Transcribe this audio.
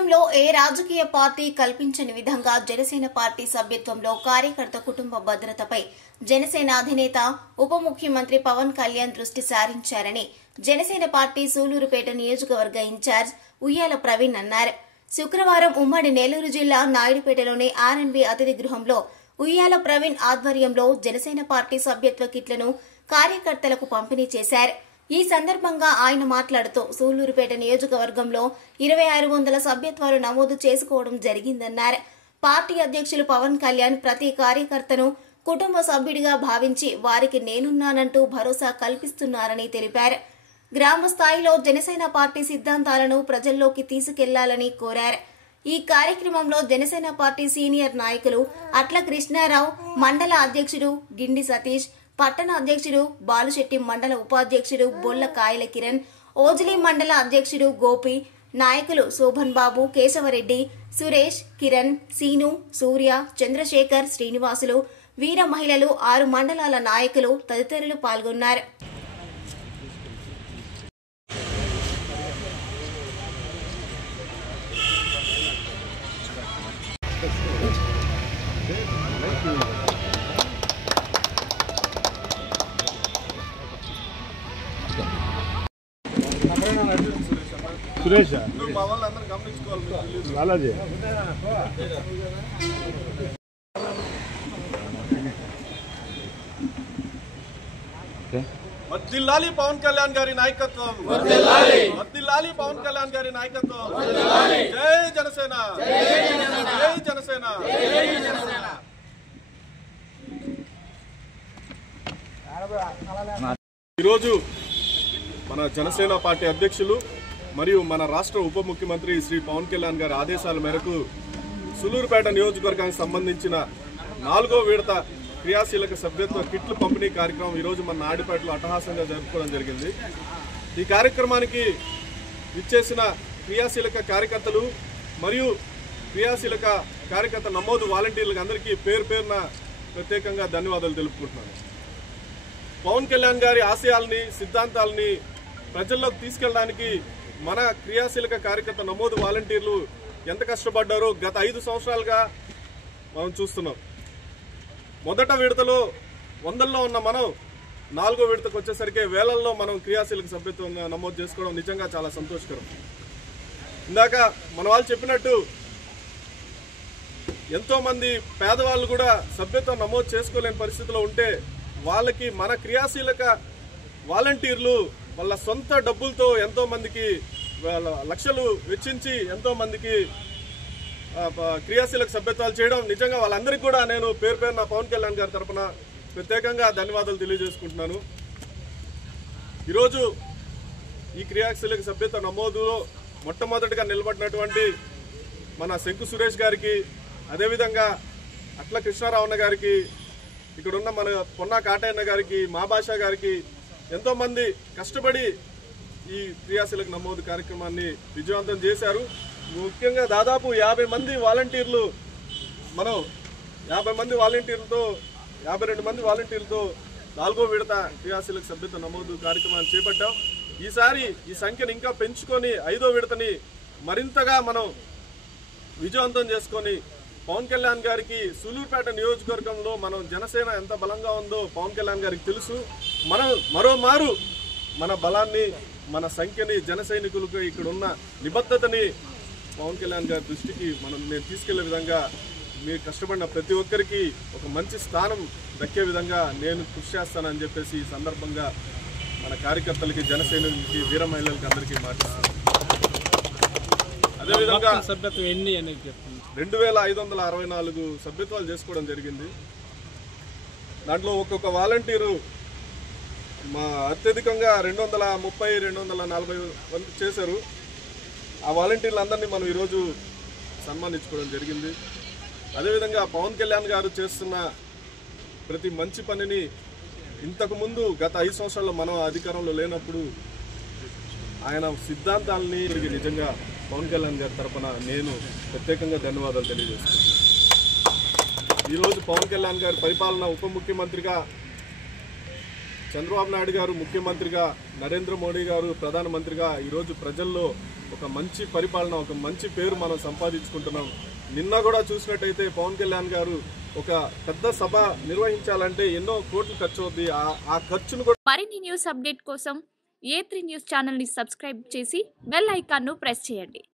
గతంలో ఏ రాజకీయ పార్టీ కల్పించని విధంగా జనసేన పార్టీ సభ్యత్వంలో కార్యకర్త కుటుంబ భద్రతపై జనసేన అధినేత ఉప ముఖ్యమంత్రి పవన్ కళ్యాణ్ దృష్టి సారించారని జనసేన పార్టీ సూలూరుపేట నియోజకవర్గ ఇన్ఛార్జ్ ఉయ్యాల ప్రవీణ్ అన్నారు. శుక్రవారం ఉమ్మడి నెల్లూరు జిల్లా నాయుడుపేటలోని ఆర్ఎన్బి అతిథి గృహంలో ఉయ్యాల ప్రవీణ్ ఆధ్వర్యంలో జనసేన పార్టీ సభ్యత్వ కిట్లను కార్యకర్తలకు పంపిణీ చేశారు. ఈ సందర్భంగా ఆయన మాట్లాడుతూ సూలూరుపేట నియోజకవర్గంలో 2600 సభ్యత్వాలు నమోదు చేసుకోవడం జరిగిందన్నారు. పార్టీ అధ్యక్షులు పవన్ కళ్యాణ్ ప్రతి కార్యకర్తను కుటుంబ సభ్యుడిగా భావించి వారికి నేనున్నానంటూ భరోసా కల్పిస్తున్నారని తెలిపారు. గ్రామ స్థాయిలో జనసేన పార్టీ సిద్ధాంతాలను ప్రజల్లోకి తీసుకెళ్లాలని కోరారు. ఈ కార్యక్రమంలో జనసేన పార్టీ సీనియర్ నాయకులు అట్ల కృష్ణారావు, మండల అధ్యక్షుడు గిండి సతీష్, పట్టణ అధ్యక్షుడు బాలుశెట్టి, మండల ఉపాధ్యక్షుడు బొల్ల కాయల కిరణ్, ఓజిలి మండల అధ్యక్షుడు గోపి, నాయకులు శోభన్ బాబు, కేశవరెడ్డి, సురేష్, కిరణ్, సీను, సూర్య, చంద్రశేఖర్, శ్రీనివాసులు, వీర మహిళలు, 6 మండలాల నాయకులు తదితరులు పాల్గొన్నారు. సురేష్ లాలాజీ వర్ధిల్లాలి పవన్ కళ్యాణ్ గారి నాయకత్వం, వర్ధిల్లాలి పవన్ కళ్యాణ్ గారి నాయకత్వం. జై జనసేన, జై జనసేన. ఈరోజు మన జనసేన పార్టీ అధ్యక్షులు మరియు మన రాష్ట్ర ఉప ముఖ్యమంత్రి శ్రీ పవన్ కళ్యాణ్ గారి ఆదేశాల మేరకు సూలూరుపేట నియోజకవర్గానికి సంబంధించిన 4వ విడత క్రియాశీలక సభ్యత్వ కిట్లు పంపిణీ కార్యక్రమం ఈరోజు మన నాయుడుపేటలో అట్టహాసంగా జరుపుకోవడం జరిగింది. ఈ కార్యక్రమానికి ఇచ్చేసిన క్రియాశీలక కార్యకర్తలు మరియు క్రియాశీలక కార్యకర్త నమోదు వాలంటీర్లకు అందరికీ పేరు పేరున ప్రత్యేకంగా ధన్యవాదాలు తెలుపుకుంటున్నాను. పవన్ కళ్యాణ్ గారి ఆశయాల్ని, సిద్ధాంతాలని ప్రజల్లోకి తీసుకెళ్ళడానికి మన క్రియాశీలక కార్యకర్త నమోదు వాలంటీర్లు ఎంత కష్టపడ్డారో గత 5 సంవత్సరాలుగా మనం చూస్తున్నాం. మొదట విడతలో 100లో ఉన్న మనం 4వ విడతకు వచ్చేసరికి వేలల్లో మనం క్రియాశీలక సభ్యత్వం నమోదు చేసుకోవడం నిజంగా చాలా సంతోషకరం. ఇందాక మన వాళ్ళు చెప్పినట్టు ఎంతో మంది పేదవాళ్ళు కూడా సభ్యత్వం నమోదు చేసుకోలేని పరిస్థితిలో ఉంటే వాళ్ళకి మన క్రియాశీలక వాలంటీర్లు వాళ్ళ సొంత డబ్బులతో ఎంతో మందికి లక్షలు వెచ్చించి ఎంతో మందికి క్రియాశీలక సభ్యత్వాలు చేయడం నిజంగా వాళ్ళందరికీ కూడా నేను పేరు పేరున పవన్ కళ్యాణ్ గారి తరఫున ప్రత్యేకంగా ధన్యవాదాలు తెలియజేసుకుంటున్నాను. ఈరోజు ఈ క్రియాశీలక సభ్యత్వ నమోదులో మొట్టమొదటిగా నిలబడినటువంటి మన శంకు సురేష్ గారికి, అదేవిధంగా అట్ల కృష్ణారావు గారికి, ఇక్కడున్న మన పొన్నా కాటయ్య గారికి, మా భాష గారికి ఎంతోమంది కష్టపడి ఈ క్రియాశీలక నమోదు కార్యక్రమాన్ని విజయవంతం చేశారు. ముఖ్యంగా దాదాపు 50 మంది వాలంటీర్లు, మనం 50 మంది వాలంటీర్లతో 52 మంది వాలంటీర్లతో 4వ విడత క్రియాశీలక సభ్యత్వ నమోదు కార్యక్రమాన్ని చేపట్టాం. ఈసారి ఈ సంఖ్యను ఇంకా పెంచుకొని 5వ విడతని మరింతగా మనం విజయవంతం చేసుకొని పవన్ కళ్యాణ్ గారికి సూలూరుపేట నియోజకవర్గంలో మనం జనసేన ఎంత బలంగా ఉందో పవన్ కళ్యాణ్ గారికి తెలుసు. మనం మరోమారు మన బలాన్ని, మన సంఖ్యని, జన సైనికులకు ఇక్కడ ఉన్న నిబద్ధతని పవన్ కళ్యాణ్ గారి దృష్టికి నేను తీసుకెళ్లే విధంగా మీరు కష్టపడిన ప్రతి ఒక్కరికి ఒక మంచి స్థానం దక్కే విధంగా నేను కృషి చేస్తానని చెప్పేసి ఈ సందర్భంగా మన కార్యకర్తలకి, జన సైనికులకి, వీర మహిళలకి అందరికీ మాట్లాడుతున్నాను. అదేవిధంగా సభ్యత్వం ఎన్ని అనేది చెప్పండి. 2564 సభ్యత్వాలు చేసుకోవడం జరిగింది. దాంట్లో ఒక్కొక్క వాలంటీరు మా అత్యధికంగా 230, 240 చేశారు. ఆ వాలంటీర్లందరినీ మనం ఈరోజు సన్మానించుకోవడం జరిగింది. అదేవిధంగా పవన్ కళ్యాణ్ గారు చేస్తున్న ప్రతి మంచి పనిని ఇంతకుముందు గత 5 సంవత్సరాల్లో మనం అధికారంలో లేనప్పుడు ఆయన సిద్ధాంతాలని నిజంగా పవన్ కళ్యాణ్ గారి తరఫున నేను ప్రత్యేకంగా ధన్యవాదాలు తెలియజేస్తున్నాను. ఈరోజు పవన్ కళ్యాణ్ గారి పరిపాలన ఉప ముఖ్యమంత్రిగా చంద్రబాబు నాయుడు గారు, ముఖ్యమంత్రిగా నరేంద్ర మోడీ గారు ప్రధానమంత్రిగా ఈరోజు ప్రజల్లో ఒక ఒక మంచి పరిపాలన, ఒక మంచి పేరు మనం సంపాదించుకుంటున్నాం. నిన్న కూడా చూసినట్టయితే పవన్ కళ్యాణ్ గారు ఒక పెద్ద సభ నిర్వహించాలంటే ఎన్నో కోట్లు ఖర్చు అవుతుంది. ఆ ఖర్చును కూడా మరిన్ని న్యూస్ అప్డేట్ కోసం A3 న్యూస్ ఛానల్ ని సబ్స్క్రైబ్ చేసి బెల్ ఐకాన్ ను ప్రెస్ చేయండి.